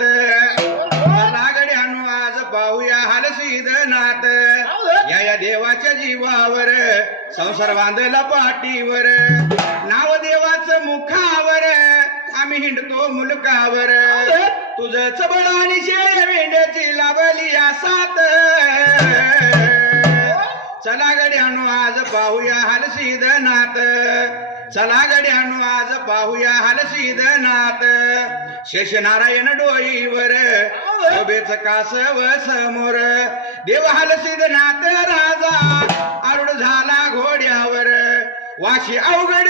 नात. लागडे आणू आज पाहूया हलसीद नात. या या देवाच्या जीवावर संसार बांधला पाठीवर. नाव देवाचं मुखावर आम्ही हिंडतो मुलकावर. तुझं चबळ आणि शेळ मेंढ्याची लाभली या सात. चला गड्यानो आज पाहूया हलसीद नात. चला गडी आणू आज पाहूया हलसीद शेष नारायण डोईवर शोभेच कासव समोर. देव हलसीद नाथ राजा आरुड झाला घोड्यावर. वाशी अवघड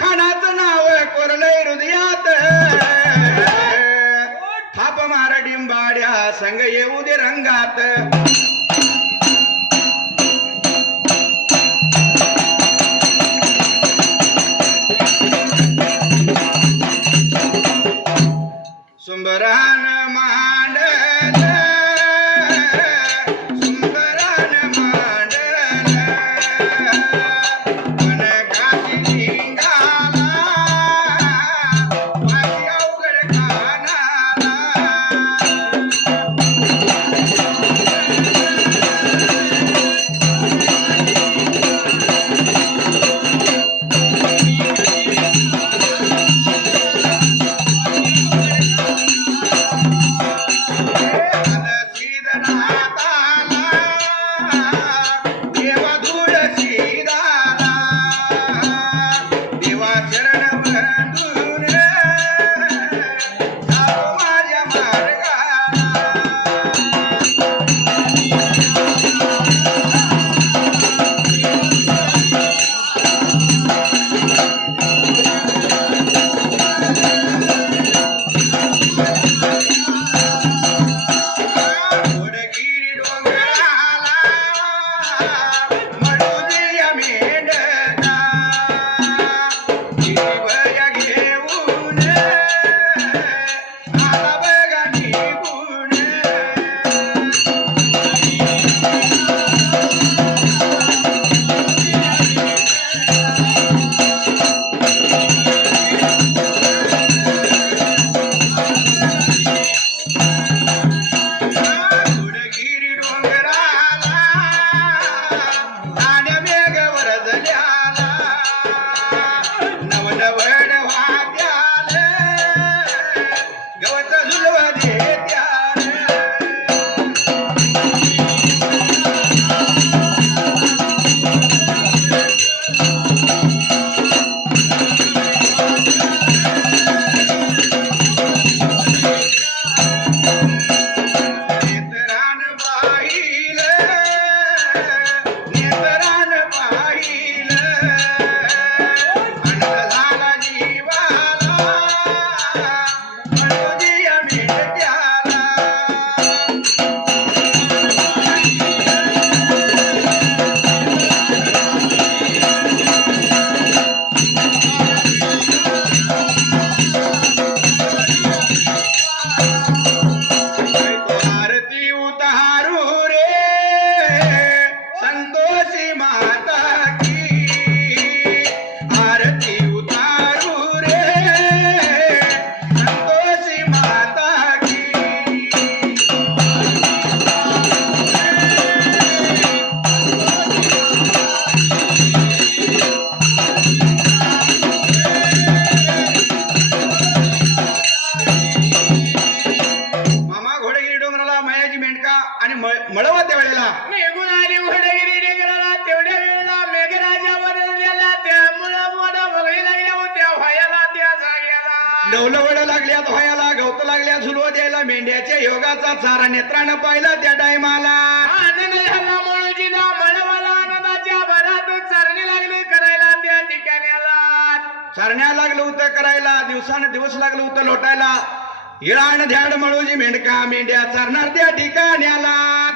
खानाचं नाव कोरलय हृदयात. थाप मार डिंबाड्या संग येऊ दे रंगात. आणि मळ- मळवा त्या वेळेला. निघून तेवढ्या वेळेला मेघराजावर गेला. त्यामुळं मोठा बगळी लागल्या होत्या व्हायला त्या जाग्याला. नवलवड लागल्या धोयाला गवत लागल्या झुलव द्यायला मेंढ्याच्या योगाचा चारा नेत्रानं पाहिला त्या टायमाला आनंद झाला म्हणून मळवाला आनंदाच्या भरात चरणी लागली करायला त्या ठिकाण्याला. चारण्या लागलं होतं करायला दिवसानं दिवस लागलं होतं लोटायला. इळाण ध्याड मळूजी मेंढका मेंढ्या चरणार त्या ठिकाण्याला.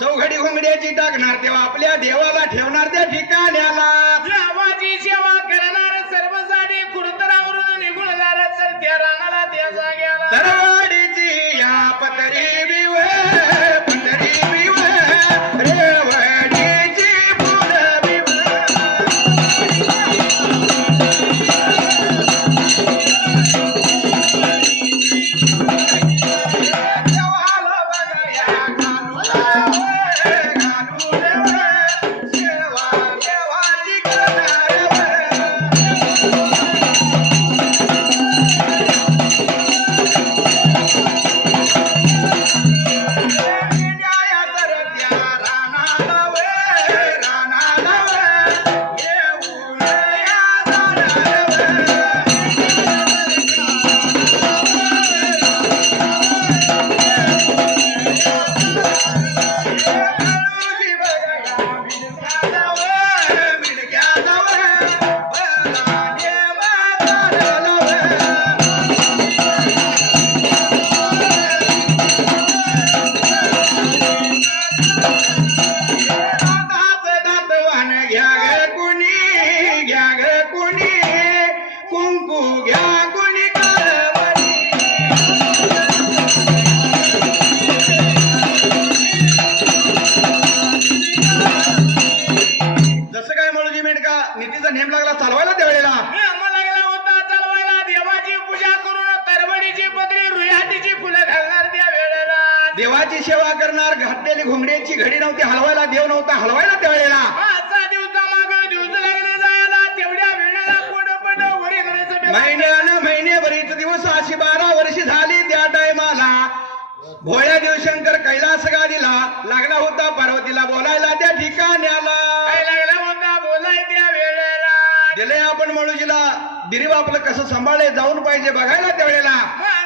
चौघडी घोंगड्याची टाकणार तेव्हा आपल्या देवाला ठेवणार त्या ठिकाण्याला. देवाची सेवा कर तिला दिरीबा आपलं कसं सांभाळले जाऊन पाहिजे बघायला त्यावेळेला. हो,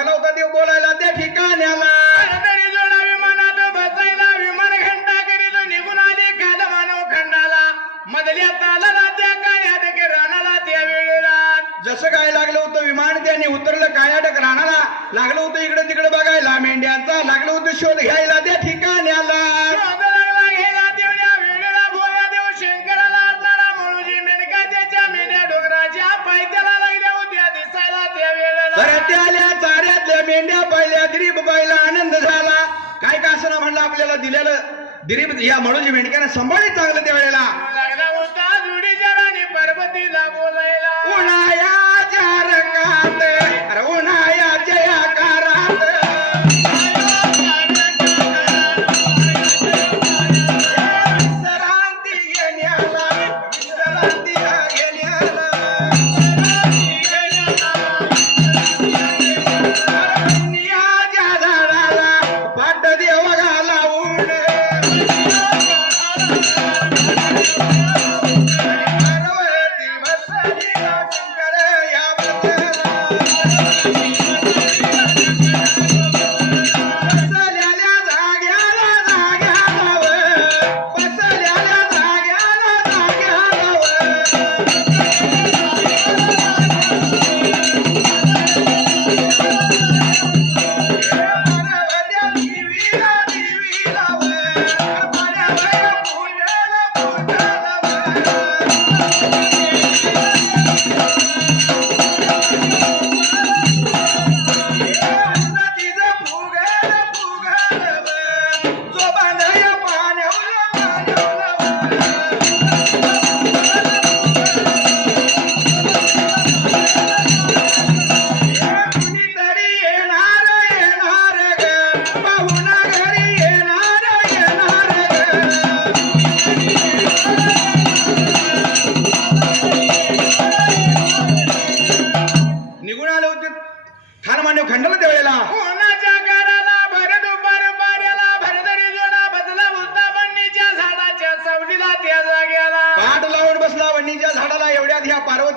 मानव होता देव बोलायला त्या ठिकाण्याला विमानात बसायला विमान घंटा करील निघून आले काल मानव खंडाला मधल्या तालाला त्या काळ्याडक राणाला त्या वेळेला. जसं काय लागलं होतं विमान त्याने उतरलं काळ्याडक राणाला. लागलं होतं इकडं तिकडं बघायला मेंढ्यांचा. लागलं होतं शोध घ्यायला त्या ठिकाणी. पाहिला आनंद झाला. काय का असं ना म्हणलं आपल्याला दिलेलं दिरी या म्हणून भेंडक्याने सांभाळले चांगलं त्यावेळेला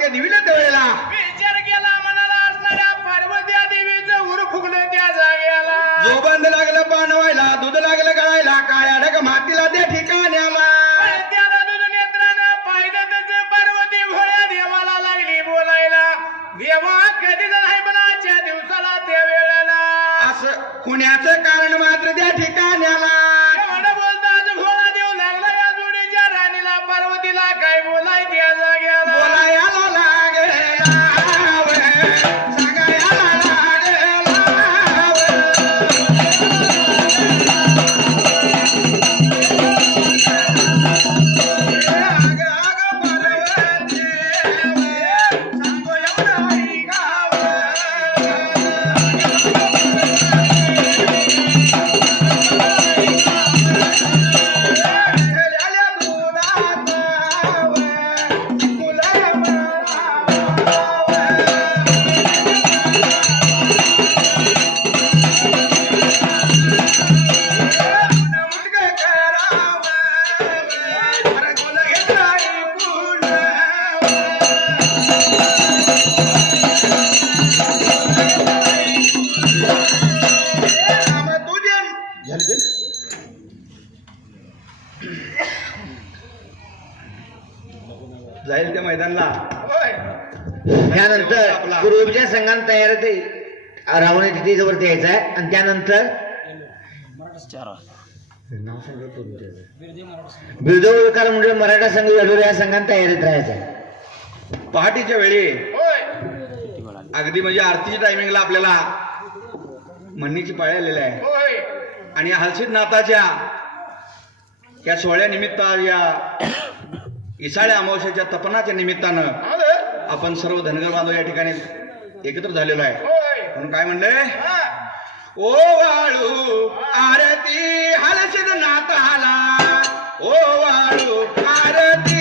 पार्वत्या देवीला दळला विचार केला मनाला असणाऱ्या पार्वती देवीचं उर फुगलं त्या जागेला. जो बंद लागला. तुझ्या संघानं तयार ते. तिथे जवळ यायचा आहे. आणि त्यानंतर नाव बिरदेव म्हणजे मराठा संघ लढवले या संघानं तयारीत राहायचं आहे. पहाटेच्या वेळी अगदी म्हणजे आरतीच्या टायमिंगला आपल्याला म्हणणीची पाळी आलेली आहे. आणि हर्षित नाथाच्या या सोहळ्यानिमित्त या इसाळ्या अमावस्याच्या तपनाच्या निमित्तानं आपण सर्व धनगर बांधव या ठिकाणी एकत्र झालेलो आहे. म्हणून काय म्हणले ओ वाळू आरती हलसिद नाताला. ओ वाळू आरती